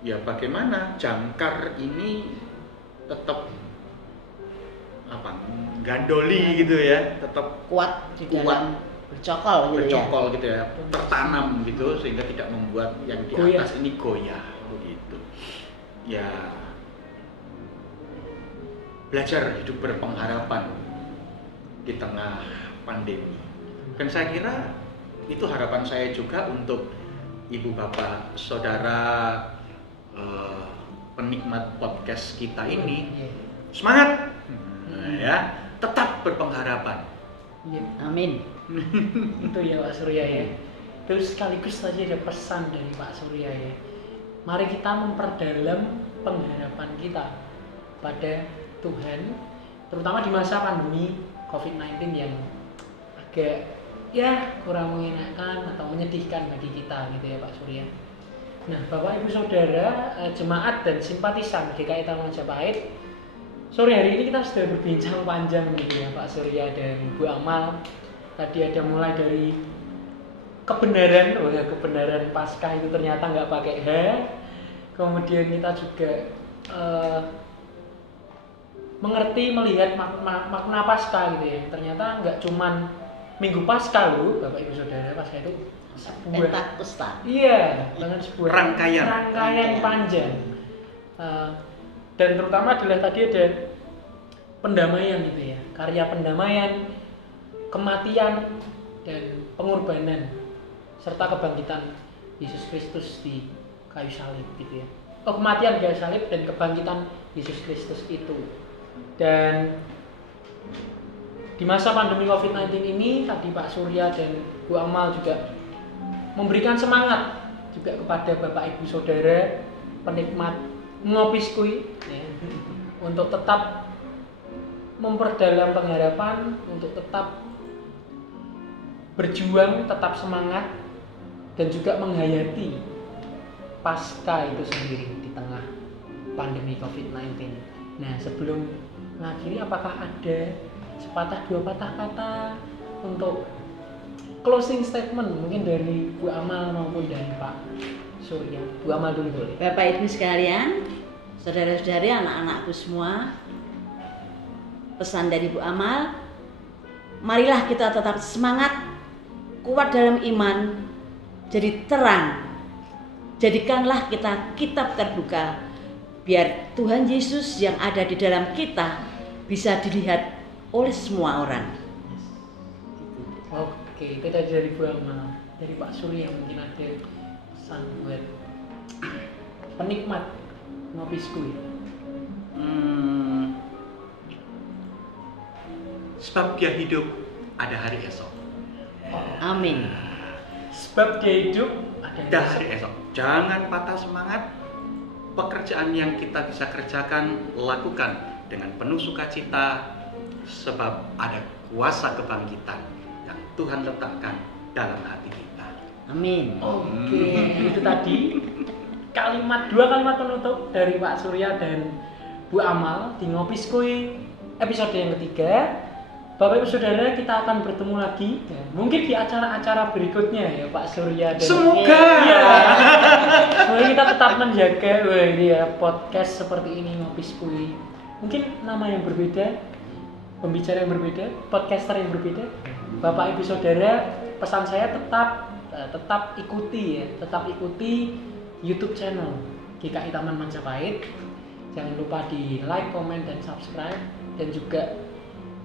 ya bagaimana jangkar ini tetap gandoli gitu ya, tetap kuat di dalam bercokol gitu ya, tertanam gitu sehingga tidak membuat yang di atas ini goyah begitu. Ya belajar hidup berpengharapan di tengah pandemi. Dan saya kira itu harapan saya juga untuk ibu bapak saudara penikmat podcast kita ini. Semangat ya, tetap berpengharapan. Amin. Itu ya Pak Surya ya. Terus sekaligus tadi ada pesan dari Pak Surya ya. Mari kita memperdalam pengharapan kita pada Tuhan, terutama di masa pandemi COVID-19 yang agak ya kurang mengenakan atau menyedihkan bagi kita gitu ya Pak Surya. Nah, Bapak Ibu Saudara, jemaat dan simpatisan GKI Taman Majapahit, sore hari ini kita sudah berbincang panjang gitu ya Pak Surya dan Bu Amal. Tadi ada mulai dari kebenaran, kebenaran Paskah itu ternyata nggak pakai H. Kemudian kita juga mengerti, melihat makna Paskah gitu ya. Ternyata nggak cuman Minggu Paskah loh, Bapak Ibu Saudara. Paskah itu sebuah iya, dengan sebuah rangkaian panjang. Dan terutama adalah tadi ada pendamaian itu ya, karya pendamaian, kematian dan pengorbanan serta kebangkitan Yesus Kristus di kayu salib gitu ya. Kematian di kayu salib dan kebangkitan Yesus Kristus itu. Dan di masa pandemi COVID-19 ini tadi Pak Surya dan Bu Amal juga memberikan semangat juga kepada Bapak Ibu Saudara penikmat Ngopi Skuy ya, untuk tetap memperdalam pengharapan, untuk tetap berjuang, tetap semangat dan juga menghayati pasca itu sendiri di tengah pandemi COVID-19. Nah, sebelum mengakhiri, apakah ada sepatah dua patah kata untuk closing statement mungkin dari Bu Amal maupun dari Pak Surya? Bu Amal dulu boleh. Bapak Ibu sekalian, saudara-saudari, anak-anakku semua, pesan dari Bu Amal, marilah kita tetap semangat, kuat dalam iman, jadi terang. Jadikanlah kita kitab terbuka, biar Tuhan Yesus yang ada di dalam kita bisa dilihat oleh semua orang. Oke, itu tadi dari Bu Amal. Dari Pak Surya mungkin ada pesan buat penikmat Ngopi Skuy. Sebab dia hidup, ada hari esok. Amin. Sebab dia hidup, Ada hari esok. Jangan patah semangat. Pekerjaan yang kita bisa kerjakan, lakukan dengan penuh sukacita, sebab ada kuasa kebangkitan yang Tuhan letakkan dalam hati kita. Amin. Oke, itu tadi dua kalimat penutup dari Pak Surya dan Bu Amal di Ngopi Skuy episode yang ketiga. Bapak Ibu Saudara, kita akan bertemu lagi ya, mungkin di acara-acara berikutnya ya Pak Surya dan Semoga ya. Semoga kita tetap menjaga ini ya podcast seperti ini, Ngopi Skuy. Mungkin nama yang berbeda, pembicara yang berbeda, podcaster yang berbeda. Bapak Ibu Saudara, pesan saya tetap ikuti ya, tetap ikuti YouTube channel GKI Taman Majapahit. Jangan lupa di like, comment, dan subscribe, dan juga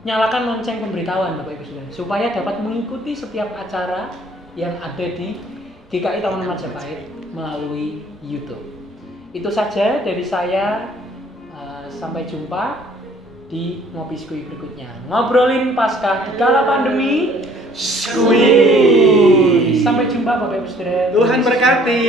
nyalakan lonceng pemberitahuan Bapak Ibu Saudara supaya dapat mengikuti setiap acara yang ada di GKI Taman Majapahit melalui YouTube. Itu saja dari saya. Sampai jumpa di Ngopi Skuy berikutnya. Ngobrolin Paskah di kala pandemi Skuy. Sampai jumpa Bapak Ibu Saudara. Tuhan berkati.